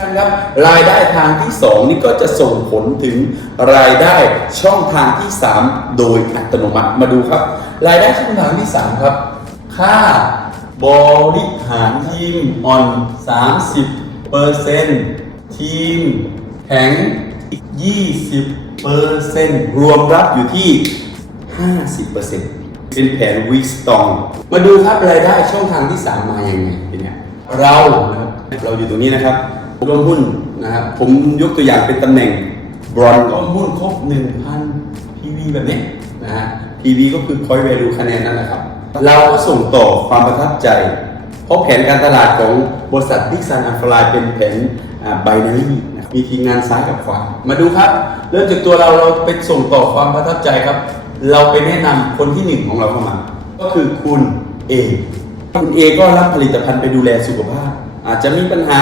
ท่ครับรายได้ทางที่ 2 นี่ก็จะส่งผลถึงรายได้ช่องทางที่ 3 โดยอัตโนมัติมาดูครับ รายได้ช่องทางที่ 3 ครับ ค่าบริหารทีมอ่อน 30เปอร์เซ็นต์ทีมแข็งอีก20เปอร์เซ็นต์รวมรับอยู่ที่ 50เปอร์เซ็นต์เป็นแผนวิสตอง มาดูครับรายได้ช่องทางที่ 3 มาอย่างไงเป็นไงเรานะครับเราอยู่ตรงนี้นะครับ ร่วมหุ้นนะครับผมยกตัวอย่างเป็นตำแหน่งบรอนร่วมหุ้นครบ1,000 PV แบบนี้นะฮะ PV ก็คือ point value คะแนนนั่นแหละครับ เราก็ส่งต่อความประทับใจ เพราะแผนการตลาดของบริษัท Big Sun a l p h a l i เป็นแผนไบนารีนะครับมีทีมงานซ้ายกับขวามาดูครับ เริ่มจากตัวเราเราไปส่งต่อความประทับใจครับ เราไปแนะนำคนที่หนึ่งของเราเข้ามา ก็คือคุณเอคุณเอก็รับผลิตภัณฑ์ไปดูแลสุขภาพ อาจจะมีปัญหา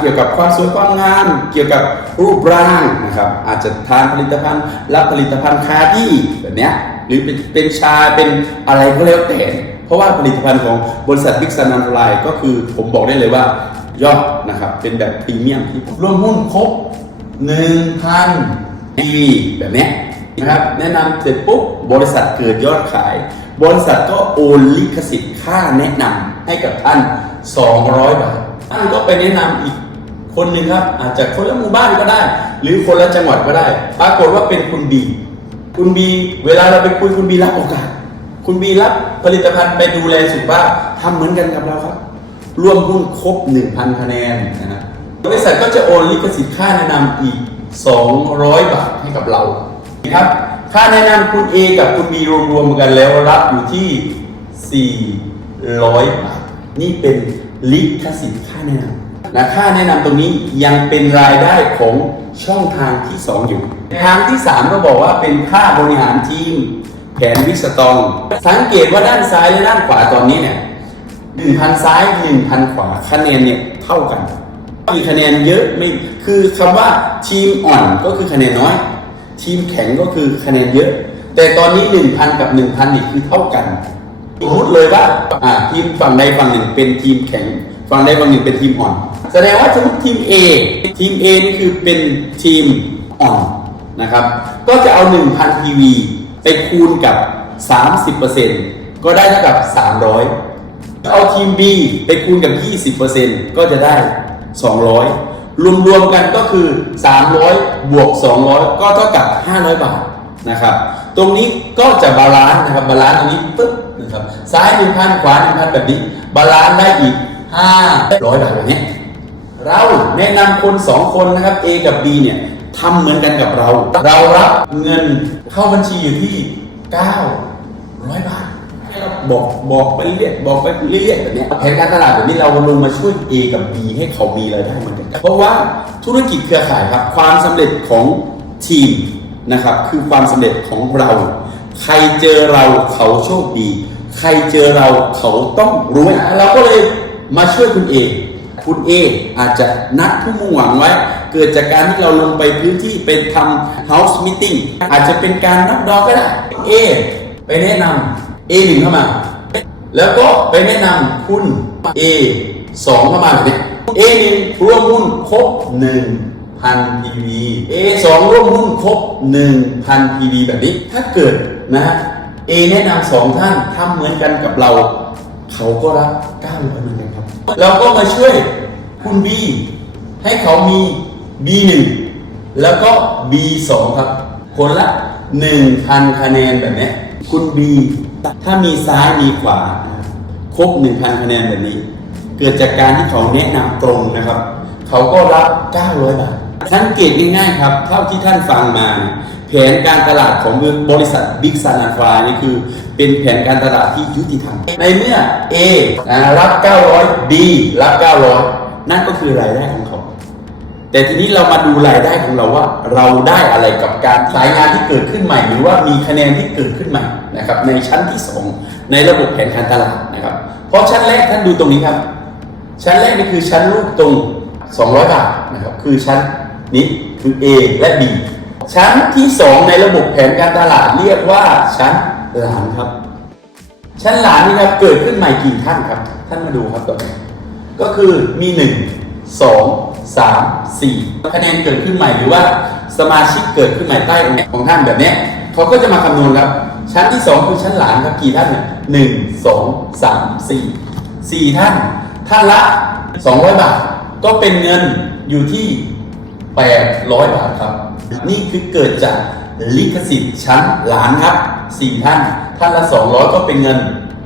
เกี่ยวกับความสวยความงามเกี่ยวกับรูปร่างนะครับ อาจจะทานผลิตภัณฑ์ รับผลิตภัณฑ์คาร์ดี้แบบเนี้ยหรือเป็นเป็นชาเป็นอะไรก็แล้วแต่เพราะว่าผลิตภัณฑ์ของบริษัทบิ๊กซันนันไลก็คือผมบอกได้เลยว่ายอดนะครับ เป็นแบบพรีเมียมที่ร่วมหุ้นครบ1,000ปีแบบนี้นะครับแนะนำเสร็จปุ๊บบริษัทเกิดยอดขาย บริษัทก็โอนลิขสิทธิ์ค่าแนะนำให้กับท่าน 200 บาทท่านก็ไปแนะนำอีก คนหนึ่งครับ อาจจะคนละหมู่บ้านก็ได้ หรือคนละจังหวัดก็ได้ ปรากฏว่าเป็นคุณบี คุณบี เวลาเราไปคุยคุณบีรับโอกาส คุณบีรับผลิตภัณฑ์ไปดูแลสุขภาพทำเหมือนกันกับเราครับ ร่วมหุ้นครบ 1,000 คะแนนนะครับบริษัทก็จะโอนลิขสิทธิ์ค่าแนะนำอีก 200 บาทให้กับเรานะครับค่าแนะนำคุณ A กับคุณ B รวมๆกันแล้วรับอยู่ที่ 400 บาท นี่เป็นลิขสิทธิ์ค่าแนะนำ และค่าแนะนำตรงนี้ยังเป็นรายได้ของช่องทางที่ 2 อยู่ ทางที่ 3 ก็บอกว่าเป็นค่าบริหารทีม แผนวิสตอง สังเกตว่าด้านซ้ายและด้านขวาตอนนี้เนี่ยหนึ่งพันซ้ายหนึ่งพันขวาคะแนนเนี่ยเท่ากัน มีคะแนนเยอะไม่คือคำว่าทีมอ่อนก็คือคะแนนน้อย ทีมแข็งก็คือคะแนนเยอะ แต่ตอนนี้ 1,000 กับ 1,000นี่คือเท่ากันสมมติเลยว่าอ่าทีมฝั่งใดฝั่งหนึ่งเป็นทีมแข็ง ฝั่งใดฝั่งหนึ่งเป็นทีมอ่อน แสดงว่าสมมติทีม A ทีม A นี่คือเป็นทีมอ่อนนะครับ ก็จะเอา 1,000 PV ไปคูณกับ 30%ก็ได้เท่ากับ 300 เอาทีม B ไปคูณกับ 20%ก็จะได้ 200 รวมๆกันก็คือ 300 บวก 200 ก็เท่ากับ 500 บาทนะครับ ตรงนี้ก็จะบาลานซ์นะครับ บาลานซ์ตรงนี้ปึ๊บนะครับ ซ้าย 1,000 ขวา 1,000 แบบนี้ บาลานซ์ได้อีก 500บาทแบบนี้เราแนะนำคน2คนนะครับ A กับ B เนี่ยทำเหมือนกันกับเรา เรารับเงินเข้าบัญชีอยู่ที่ 900 บาทบอกบอกไปเรื่อยบอกไปเรื่อยๆแบบนี้แผนการตลาดแบบนี้เราลงมาช่วย A กับ B ให้เขามีรายได้เหมือนกันเพราะว่าธุรกิจเครือข่ายครับ ความสำเร็จของทีมนะครับ คือความสำเร็จของเรา ใครเจอเราเขาโชคดี ใครเจอเราเขาต้องรวยเราก็เลย มาช่วยคุณ A คุณ A ออาจจะนัดผู้มุ่งหวังไว้ เกิดจากการที่เราลงไปพื้นที่ไปทำ house meeting อาจจะเป็นการนับดอกก็ได้ A ไปแนะนำ A หนึ่งเข้ามา แล้วก็ไปแนะนำหุ้น A สองเข้ามาแบบนี้ A หนึ่งร่วมหุ้นครบหนึ่งพัน PV A สองร่วมหุ้นครบหนึ่งพัน PV แบบนี้ ถ้าเกิดนะฮะ A แนะนำสองท่านทำเหมือนกันกับเรา เขาก็รับ900เหมือนกันครับ เราก็มาช่วยคุณ B ให้เขามี B1 แล้วก็ B2 ครับ คนละ1,000คะแนนแบบนี้ คุณ B ถ้ามีซ้ายมีขวา ครบ1,000คะแนนแบบนี้ เกิดจากการที่เขาแนะนำตรงนะครับ เขาก็รับ 900 บาท สังเกตง่ายๆครับ เท่าที่ท่านฟังมา แผนการตลาดของบริษัท Big Sun a l p h a นี่คือ เป็นแผนการตลาดที่ยุติธรรม ในเมื่อ A อ่ารับ 900 B รับ 900 นั่นก็คือรายได้ของเขา แต่ทีนี้เรามาดูรายได้ของเราว่า เราได้อะไรกับการสายงานที่เกิดขึ้นใหม่ หรือว่ามีคะแนนที่เกิดขึ้นใหม่นะครับในชั้นที่ 2 ในระบบแผนการตลาดนะครับ เพราะชั้นแรกท่านดูตรงนี้ครับ ชั้นแรกนี่คือชั้นรูปตรง 200 บาทนะครับคือชั้นนี้คือ A และ B ชั้นที่ 2 ในระบบแผนการตลาดเรียกว่าชั้น หลานครับ ชั้นหลานนี่ครับเกิดขึ้นใหม่กี่ท่านครับ ท่านมาดูครับตรงนี้ก็คือมี1 2 3 4คะแนนเกิดขึ้นใหม่หรือว่าสมาชิกเกิดขึ้นใหม่ใต้องค์ของท่านแบบนี้เขาก็จะมาคำนวณครับ ชั้นที่2คือชั้นหลานครับกี่ท่านเนี่ยหนึ่งสองสามสี่สี่ท่าน ท่านละ200บาท ก็เป็นเงินอยู่ที่800บาทครับ นี่คือเกิดจากลิขสิทธิ์ชั้นหลานครับ สี่ท่าน ท่านละ 200 ก็เป็นเงิน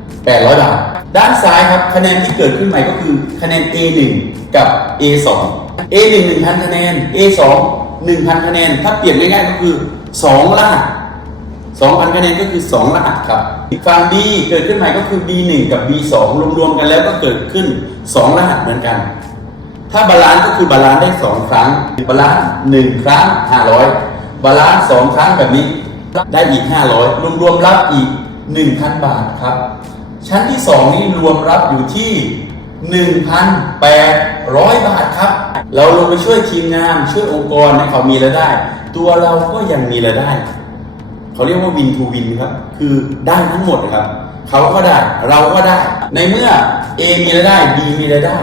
800 บาท ด้านซ้ายครับคะแนนที่เกิดขึ้นใหม่ก็คือคะแนน A1 กับ A2 A1 1,000 คะแนน A2 1,000 คะแนน ถ้าเปลี่ยนง่ายๆก็คือ 2รหัส2,000 คะแนนก็คือ 2 รหัสครับฝั่ง B เกิดขึ้นใหม่ก็คือ B1 กับ B2 รวมๆกันแล้วก็เกิดขึ้น 2 รหัสเหมือนกัน ถ้าบาลานซ์ก็คือบาลานซ์ได้ 2 ครั้งบาลานซ์1ครั้ง 500 บาลานซ์2ครั้งแบบนี้ ได้อีก 500 รวมๆรับอีก 1,000 บาทครับ ชั้นที่ 2 นี้รวมรับอยู่ที่ 1,800 บาทครับ เราลงไปช่วยทีมงานช่วยองค์กรให้เขามีรายได้ ตัวเราก็ยังมีรายได้ เขาเรียกว่าวินทูวินครับ คือได้ทั้งหมดครับ เขาก็ได้เราก็ได้ ในเมื่อ A มีรายได้ B มีรายได้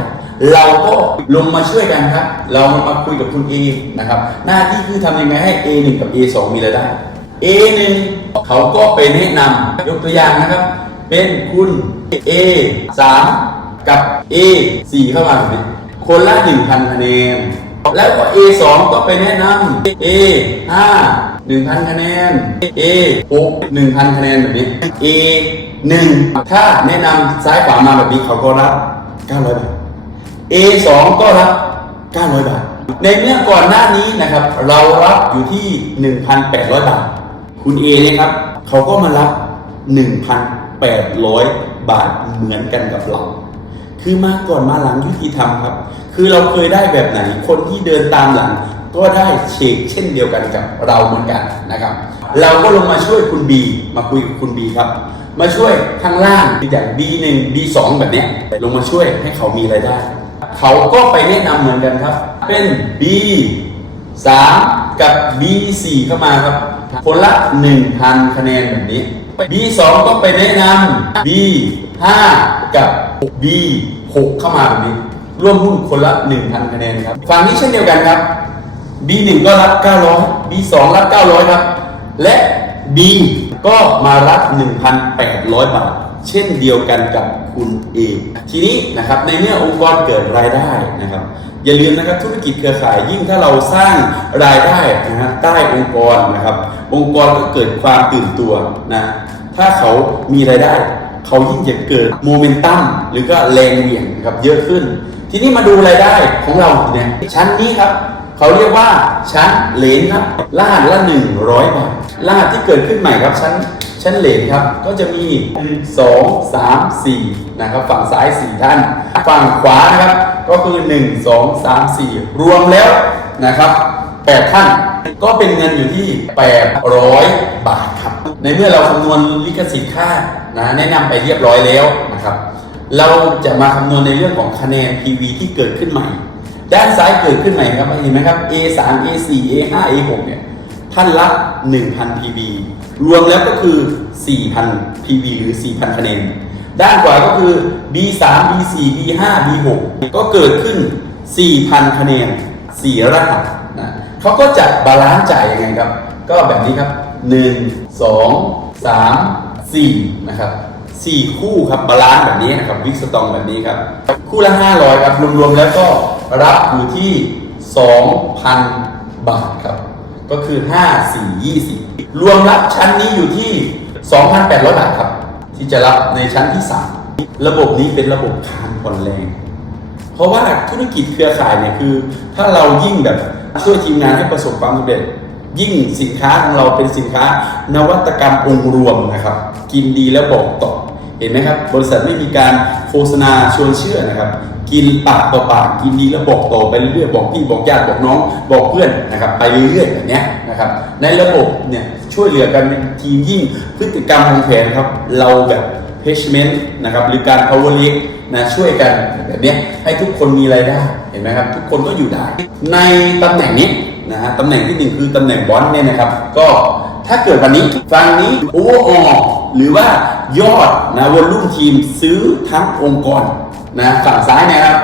เราก็ลงมาช่วยกันครับ เรามาคุยกับคุณ A นะครับ หน้าที่คือทำยังไงให้ A1 กับ A2 มีรายได้ A1 เขาก็ไปแนะนำยกตัวอย่างนะครับ เป็นคุณ A3 กับ A4 เข้ามาแบบนี้คนละ1,000คะแนน แล้วก็ A2 ก็ไปแนะนำ A5 1,000 คะแนน A6 1,000 คะแนนแบบนี้ A1 ถ้าแนะนำซ้ายขวามาแบบนี้เขาก็รับ 900 บาท A2 ก็รับ 900 บาท ในเมื่อก่อนหน้านี้นะครับ เรารับอยู่ที่ 1,800 บาท คุณ A เนี่ยครับเขาก็มารับ 1,800 บาทเหมือนกันกับเรา คือมาก่อนมาหลังยุติธรรมครับ คือเราเคยได้แบบไหน คนที่เดินตามหลัง ก็ได้เชกเช่นเดียวกันกับเราเหมือนกันนะครับ เราก็ลงมาช่วยคุณ B มาคุยกับคุณ B ครับมาช่วยข้างล่างอย่าง B1 B2 แบบนี้ลงมาช่วยให้เขามีรายได้ เขาก็ไปแนะนำเหมือนกันครับ เป็น B 3 กับ B4 เข้ามาครับ คนละ 1,000 คะแนนแบบนี้ B2 ก็ไปแนะนำ B5 กับ B6 เข้ามาแบบนี้ ร่วมหุ้นคนละ 1,000 คะแนนครับ ฝั่งนี้เช่นเดียวกันครับ B1 ก็รับ 900 B2 รับ 900 ครับ และ B ก็มารับ 1,800 บาท เช่นเดียวกันกับคุณเองทีนี้นะครับในเมื่อองค์กรเกิดรายได้นะครับ อย่าลืมนะครับธุรกิจเครือข่ายยิ่งถ้าเราสร้างรายได้นะฮะใต้องค์กรนะครับ องค์กรก็เกิดความตื่นตัวนะถ้าเขามีรายได้ เขายิ่งจะเกิดโมเมนตัมหรือก็แรงเหวี่ยงครับเยอะขึ้น ทีนี้มาดูรายได้ของเราเนี่ยชั้นนี้ครับเขาเรียกว่าชั้นเหลนครับรหัสละ 100 บาทรหัสที่เกิดขึ้นใหม่ครับชั้นชั้นเหลนครับก็จะมี1 2 3 4นะครับฝั่งซ้าย 4 ท่าน ฝั่งขวานะครับ ก็คือ 1 2 3 4 รวมแล้วนะครับ8ท่านก็เป็นเงินอยู่ที่ 800 บาทครับ ในเมื่อเราคำนวณลิขสิทธิ์ค่านะแนะนำไปเรียบร้อยแล้วนะครับ เราจะมาคำนวณในเรื่องของคะแนน PV ที่เกิดขึ้นใหม่ ด้านซ้ายเกิดขึ้นใหม่ครับเห็นไหมครับ A3 A4 A5 A6 เนี่ยท่านรับ1,000 PV รวมแล้วก็คือ 4,000 PV หรือ 4,000 คะแนน ด้านขวาก็คือ B3 B4 B5 B6 ก็เกิดขึ้น 4,000 คะแนน4รหัสนะเขาก็จัดบาลานซ์จ่ายยังไงครับ ก็แบบนี้ครับ 1 2 3 4 นะครับ 4 คู่ครับบาลานซ์แบบนี้นะครับวิกสตองแบบนี้ครับ คู่ละ 500 ครับ รวมๆแล้วก็รับอยู่ที่ 2,000 บาทครับ ก็คือ 5 4 20 รวมรับชั้นนี้อยู่ที่ 2,800 บาทครับ ที่จะรับในชั้นที่ 3 ระบบนี้เป็นระบบคานผ่อนแรง เพราะว่าธุรกิจเครือข่ายเนี่ยคือ ถ้าเรายิ่งแบบช่วยทีมงานให้ประสบความสำเร็จ ยิ่งสินค้าของเราเป็นสินค้า นวัตกรรมองค์รวมนะครับ กินดีแล้วบอกต่อเห็นไหมครับ บริษัทไม่มีการโฆษณาชวนเชื่อนะครับ กินปากต่อปากกินดีแล้วบอกต่อไปเรื่อยๆบอกพี่บอกญาติบอกน้อง บอกเพื่อนนะครับ ไปเรื่อยๆแบบเนี้ยนะครับ ในระบบเนี่ยช่วยเหลือกัน ทีมยิ่งพฤติกรรมของแผนครับ เราแบบเพชเมนต์นะครับหรือการ power l i f นะช่วยกันแบบนี้ให้ทุกคนมีรายได้เห็นไหมครับ ทุกคนก็อยู่ได้ ในตำแหน่งนี้นะฮะตำแหน่งที่หนึ่งคือตำแหน่งบอลเนี่ยนะครับ ก็ถ้าเกิดวันนี้ฟังนี้โอเวอร์ออหรือว่ายอดนะวอลลุ่มทีมซื้อทั้งองค์กรนะฝั่งซ้ายนะครับ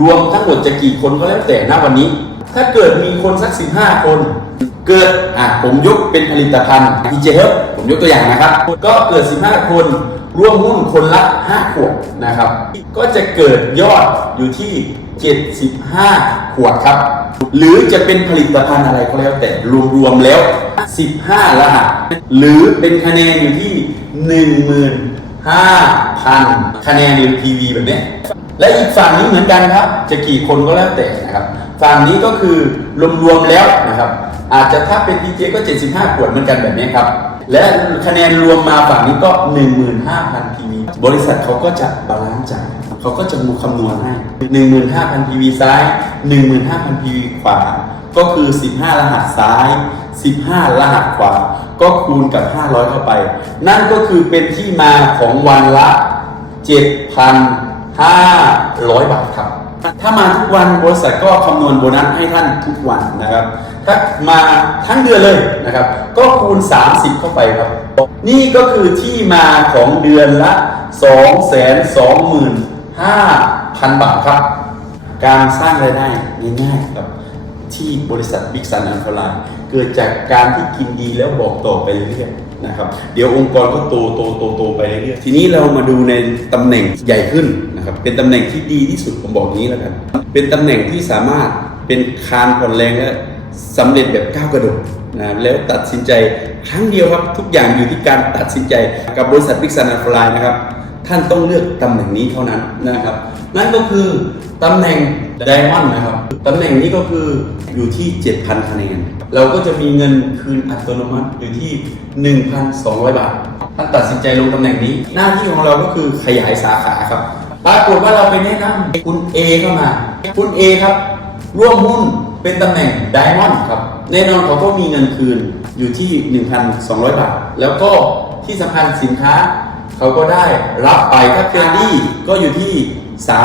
รวมทั้งหมดจะกี่คนก็แล้วแต่ณวันนี้ ถ้าเกิดมีคนสัก 15 คน เกิดอะผมยกเป็นผลิตภัณฑ์ DJ Help ผมยกตัวอย่างนะครับ ก็เกิด 15 คนร่วมหุ้นคนละ 5 ขวดนะครับ ก็จะเกิดยอดอยู่ที่ 75 ขวดครับ หรือจะเป็นผลิตภัณฑ์อะไรก็แล้วแต่รวมๆแล้ว 15รหัสหรือเป็นคะแนนอยู่ที่ 15,000 คะแนนใน PV แบบนี้และอีกฝั่งนี้เหมือนกันครับ จะกี่คนก็แล้วแต่นะครับ ฝั่งนี้ก็คือรวมๆแล้วนะครับ อาจจะถ้าเป็น PJ ก็ 75 ขวดเหมือนกันแบบนี้ครับ และคะแนนรวมมาฝั่งนี้ก็ 15,000 PV บริษัทเขาก็จะบาลานซ์จ่ายเขาก็จะมูคำนวณให้ 15,000 PV ซ้าย 15,000 PV ขวา ก็คือ 15 รหัสซ้าย 15 รหัสขวา ก็คูณกับ 500 เข้าไป นั่นก็คือเป็นที่มาของวันละ 7,500 บาทครับ ถ้ามาทุกวันบริษัทก็คำนวณโบนัสให้ท่านทุกวันนะครับ ถ้ามาทั้งเดือนเลยนะครับ ก็คูณ 30 เข้าไปครับ นี่ก็คือที่มาของเดือนละ 225,000 บาทครับ การสร้างรายได้ง่ายๆครับ ที่บริษัทบิ๊กซันอันฟลาเกิดจากการที่กินดีแล้วบอกต่อไปเรื่อยๆนะครับเดี๋ยวองค์กรก็โตโตโตโตไปเรื่อยๆทีนี้เรามาดูในตำแหน่งใหญ่ขึ้นนะครับเป็นตำแหน่งที่ดีที่สุดผมบอกอย่างนี้แล้วกันเป็นตำแหน่งที่สามารถเป็นคานผ่อนแรงและ สำเร็จแบบก้าวกระโดดนะแล้วตัดสินใจครั้งเดียวครับทุกอย่างอยู่ที่การตัดสินใจกับบริษัทบิ๊กซันอันฟลายนะครับ ท่านต้องเลือกตำแหน่งนี้เท่านั้นนะครับ นั่นก็คือตำแหน่งไดมอนด์นะครับตำแหน่งนี้ก็คืออยู่ที่ 7,000คะแนนเราก็จะมีเงินคืนอัตโนมัติอยู่ที่ 1,200 บาทท่านตัดสินใจลงตำแหน่งนี้ หน้าที่ของเราก็คือขยายสาขาครับปรากฏว่าเราไปแนะนำคุณ A เข้ามา คุณ A ครับ ร่วมหุ้น เป็นตำแหน่งไดมอนด์ครับ แน่นอนเขาก็มีเงินคืนอยู่ที่ 1,200 บาท แล้วก็ที่สำคัญสินค้า เขาก็ได้รับไปถ้าเกินดี้ก็อยู่ที่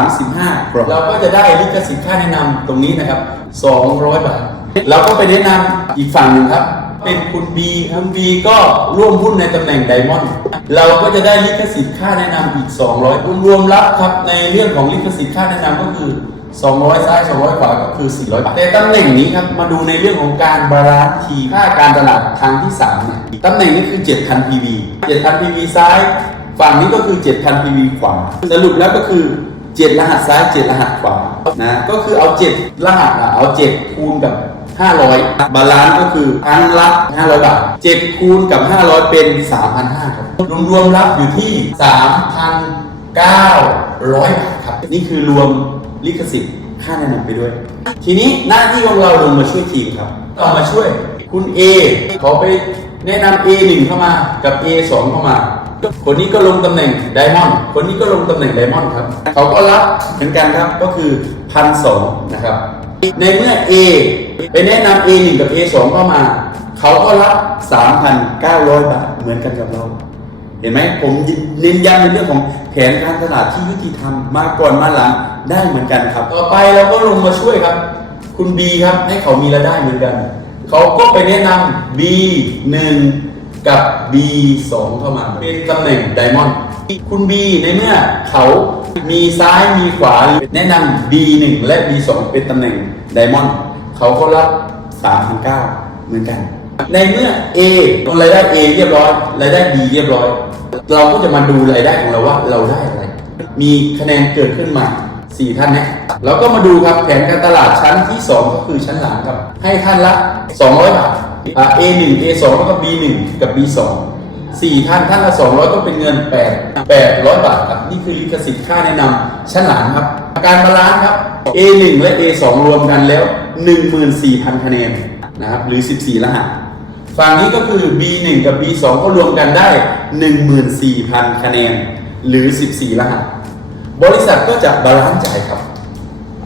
35เราก็จะได้ลิขสิทธิ์ค่าแนะนำตรงนี้นะครับ 200 บาท เราก็ไปแนะนำอีกฝั่งหนึ่งครับ เป็นคุณบีคุณบีก็ร่วมหุ้นในตำแหน่งไดมอนด์เราก็จะได้ลิขสิทธิ์ค่าแนะนำอีก 200รวมรวมรับครับในเรื่องของลิขสิทธิ์ค่าแนะนำก็คือ 200 ซ้าย 200 ขวาก็คือ 400 บาท แต่ตำแหน่งนี้ครับ มาดูในเรื่องของการบาลานซ์ทีค่าการตลาดครั้งที่3เนี่ยตำแหน่งนี้คือ 7,000 PV 7,000 PV ซ้าย ฝั่งนี้ก็คือ 7,000 PV ขวา สรุปแล้วก็คือ 7 รหัสซ้าย 7 รหัสขวา นะ ก็คือเอา 7 รหัสอะเอา 7 คูณกับ 500 บาลานซ์ก็คือครั้งละ 500 บาท 7 คูณกับ 500 เป็น 3,500 ครับ รวมๆรับอยู่ที่ 3,900 บาทครับ นี่คือรวม ลิขสิทธิ์ค่าแนะนำไปด้วย ทีนี้หน้าที่ของเราลงมาช่วยทีมครับก็มาช่วยคุณ A เขาไปแนะนำ A1 เข้ามากับ A2 เข้ามา คนนี้ก็ลงตำแหน่งไดมอนด์คนนี้ก็ลงตำแหน่งไดมอนด์ครับ เขาก็รับเหมือนกันครับก็คือพันสองนะครับ ในเมื่อ A ไปแนะนำ A1 กับ A2 เข้ามา เขาก็รับ 3,900 บาทเหมือนกันกับเรา เห็นไหมผมเน้นย้ำในเรื่องของแผนการตลาดที่ยุติธรรมมาก่อนมาหลังได้เหมือนกันครับ ต่อไปเราก็ลงมาช่วยครับ คุณ B ครับให้เขามีรายได้เหมือนกัน เขาก็ไปแนะนำ B1 กับ B2 เข้ามาเป็นตำแหน่งไดมอนด์คุณ B ในเมื่อเขามีซ้ายมีขวาแนะนำ B1 และ B2 เป็นตำแหน่งไดมอนด์เขาก็รับ3,900เหมือนกัน ในเมื่อ A รายได้ A เรียบร้อยรายได้ B เรียบร้อย เราก็จะมาดูรายได้ของเราว่าเราได้อะไร มีคะแนนเกิดขึ้นมา 4 ท่านนะเราก็มาดูครับแผนการตลาดชั้นที่ 2 ก็คือชั้นหลังครับ ให้ท่านละ 200 บาทอ่า A1 A2 แล้วก็ B1 กับ B2 สี่ท่านท่านละ 200 ก็เป็นเงิน 8 800 บาทครับ นี่คือลิขสิทธิ์ค่าแนะนำชั้นหลังครับ การบาลานซ์ครับ A1 และ A2 รวมกันแล้ว 14,000 คะแนนนะครับ หรือ 14 รหัส ฝั่งนี้ก็คือ B1 กับ B2 ก็รวมกันได้ 14,000 คะแนน หรือ 14 รหัส บริษัทก็จะบาลานซ์จ่ายครับ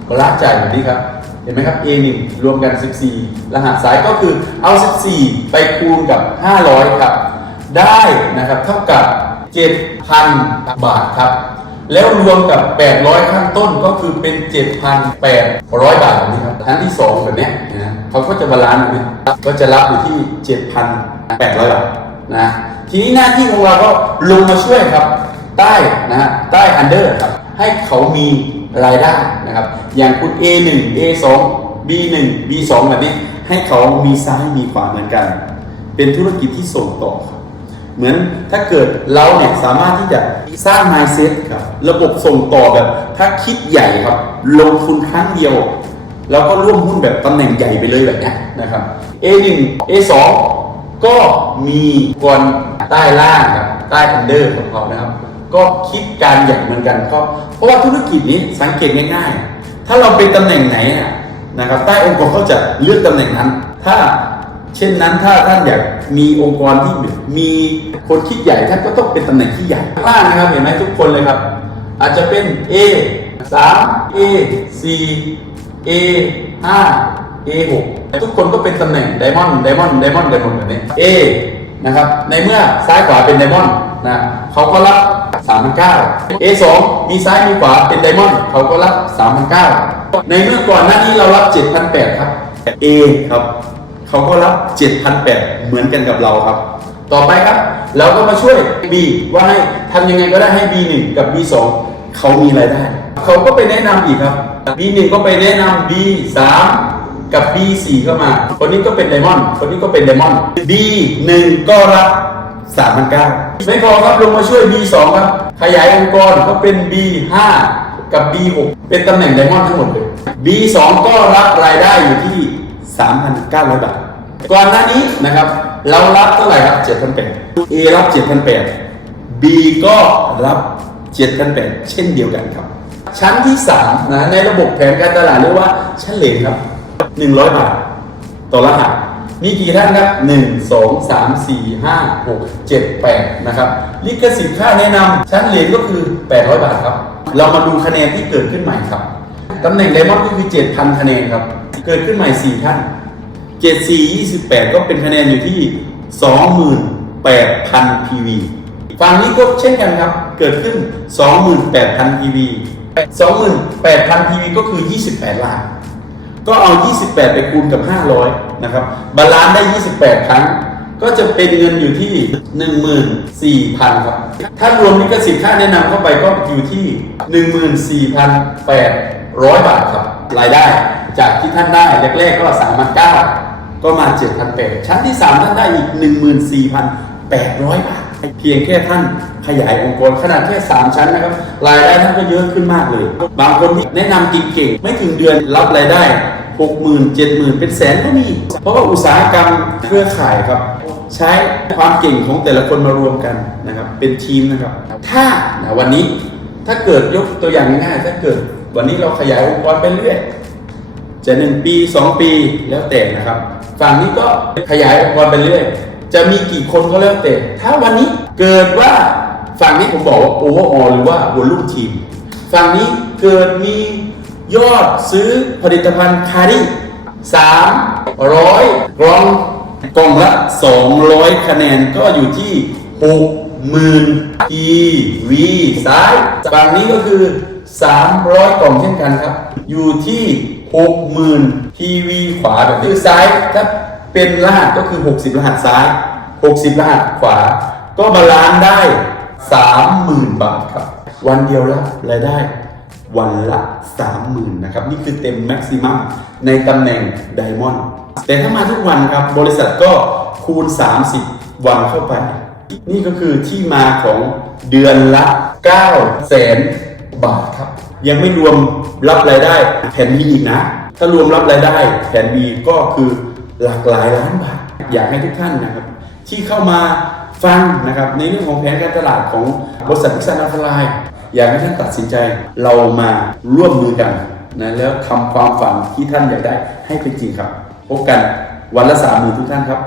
บาลานซ์จ่ายแบบนี้ครับ เห็นไหมครับ A1 รวมกัน 14 รหัสสายก็คือเอา 14 ไปคูณกับ 500 ครับ ได้นะครับเท่ากับ 7,000 บาทครับ แล้วรวมกับ 800ขั้นต้นก็คือเป็น 7,800 บาทแบบนี้ครับทั้นที่ 2 แบบนี้นะ เขาก็จะบาลานซ์แบบนี้ก็จะรับอยู่ที่7,800บาทนะทีนี้หน้าที่ของเราก็ลงมาช่วยครับ ใต้นะฮะใต้อันเดอร์ครับให้เขามีรายได้นะครับ อย่างคุณ A1 A2 B1 B2 แบบนี้ให้เขามีซ้ายมีขวาเหมือนกัน เป็นธุรกิจที่ส่งต่อครับเหมือนถ้าเกิดเราเนี่ยสามารถที่จะสร้าง mindset ครับ ระบบส่งต่อแบบ ถ้าคิดใหญ่ครับ ลงทุนครั้งเดียว แล้วก็ร่วมหุ้นแบบตำแหน่งใหญ่ไปเลยแบบนี้นะครับ A1 A2 ก็มีกรใต้ล่างครับใต้อันเดอร์ของเขานะครับ ก็คิดการใหญ่เหมือนกันเพราะเพราะว่าธุรกิจนี้สังเกตง่ายๆ ถ้าเราเป็นตำแหน่งไหนนะครับใต้องค์กรเขาจะเลือกตำแหน่งนั้น ถ้าเช่นนั้นถ้าท่านอยากมีองค์กรที่มีคนคิดใหญ่ท่านก็ต้องเป็นตำแหน่งที่ใหญ่ข้างล่างนะครับเห็นไหมทุกคนเลยครับ อาจจะเป็น A 3 A 4 A 5 A 6ทุกคนก็เป็นตำแหน่งไดมอนด์ไดมอนด์ไดมอนด์ไดมอนด์แบบนี้ A นะครับในเมื่อซ้ายขวาเป็นไดมอนด์นะเขาก็รับ3,900 A 2มีซ้ายมีขวาเป็นไดมอนด์เขาก็รับ3,900ในเมื่อก่อนหน้านี้เรารับ7,800ครับ A ครับเขาก็รับ7,800เหมือนกันกับเราครับ ต่อไปครับ เราก็มาช่วย B ว่าให้ทำยังไงก็ได้ให้ B1 กับ B2 เขามีรายได้ เขาก็ไปแนะนำอีกครับ B1 ก็ไปแนะนำ B3 กับ B4 เข้ามา คนนี้ก็เป็นไดมอนด์ คนนี้ก็เป็นไดมอนด์ B1 ก็รับ3,900ไม่พอครับลงมาช่วย B2 ครับ ขยายองค์กรก็เป็น B5 กับ B6 เป็นตำแหน่งไดมอนด์ทั้งหมดเลย B2 ก็รับรายได้อยู่ที่ 3,900 บาท ก่อนหน้านี้นะครับ เรารับเท่าไหร่ครับ 7,800 A รับ 7,800 B ก็รับ 7,800 เช่นเดียวกันครับ ชั้นที่3นะในระบบแผนการตลาดเรียกว่าชั้นเหลนครับ 100 บาท ต่อรหัสมีกี่ท่านครับ 1 2 3 4 5 6 7 8 นะครับ ลิขสิทธิ์ค่าแนะนำชั้นเหรียญก็คือ 800 บาทครับ เรามาดูคะแนนที่เกิดขึ้นใหม่ครับ ตำแหน่งไดมอนด์ก็คือ 7,000 คะแนนครับ เกิดขึ้นใหม่ 4 ท่าน 74 28 ก็เป็นคะแนนอยู่ที่ 28,000 PV ฝั่งนี้ก็เช่นกันครับ เกิดขึ้น 28,000 PV 28,000 PV ก็คือ 28 ล้าน ก็เอา 28 ไปคูณกับ 500 นะครับ บาลานซ์ได้ 28 ครั้ง ก็จะเป็นเงินอยู่ที่ 14,000 ครับ ถ้ารวมลิขสิทธิ์ค่าแนะนำเข้าไปก็อยู่ที่ 14,800 บาทครับ รายได้จากที่ท่านได้แรกๆก็3,900ก็มา 7,800 ชั้นที่ 3 ท่านได้อีก 14,800 บาท เพียงแค่ท่านขยายองค์กรขนาดแค่3ชั้นนะครับรายได้ท่านก็เยอะขึ้นมากเลย บางคนที่แนะนำเก่งๆไม่ถึงเดือนรับรายได้60,000 70,000เป็นแสนก็มีเพราะว่าอุตสาหกรรมเครือข่ายครับ ใช้ความเก่งของแต่ละคนมารวมกันนะครับ เป็นทีมนะครับ ถ้านะวันนี้ถ้าเกิดยกตัวอย่างง่ายถ้าเกิดวันนี้เราขยายองค์กรไปเรื่อยจะหนึ่งปีสองปีแล้วแต่นะครับ ฝั่งนี้ก็ขยายองค์กรไปเรื่อย จะมีกี่คนก็แล้วแต่ ถ้าวันนี้เกิดว่าฝั่งนี้ผมบอกว่าโอเวอร์ออหรือว่าวอลลุ่มทีม ฝั่งนี้เกิดมียอดซื้อผลิตภัณฑ์คาริสามร้อยกล่องกล่องละสองร้อยคะแนนก็อยู่ที่หกหมื่น PV ซ้ายฝั่งนี้ก็คือ 300 กล่องเช่นกันครับ อยู่ที่ 60,000 PV ขวาแบบนี้คือซ้ายถ้า เป็นรหัสก็คือ 60 รหัสซ้าย 60 รหัสขวา ก็บาลานซ์ได้ 30,000 บาทครับ วันเดียวรับรายได้วันละ 30,000นะครับ นี่คือเต็มแม็กซิมัมในตำแหน่งไดมอนด์แต่ถ้ามาทุกวันครับ บริษัทก็คูณ 30 วันเข้าไป นี่ก็คือที่มาของเดือนละ9แสนบาทครับ ยังไม่รวมรับรายได้แผ่น B อีกนะ ถ้ารวมรับรายได้แผ่น B ก็คือ หลากหลายล้านบาท อยากให้ทุกท่านนะครับ ที่เข้ามาฟังนะครับ ในเรื่องของแผนการตลาดของบริษัทพิซซ่านาฟลายอยากให้ท่านตัดสินใจเรามาร่วมมือกันนะแล้วทำความฝันที่ท่านอยากได้ให้เป็นจริงครับ พบกันวันละสามหมื่นทุกท่านครับ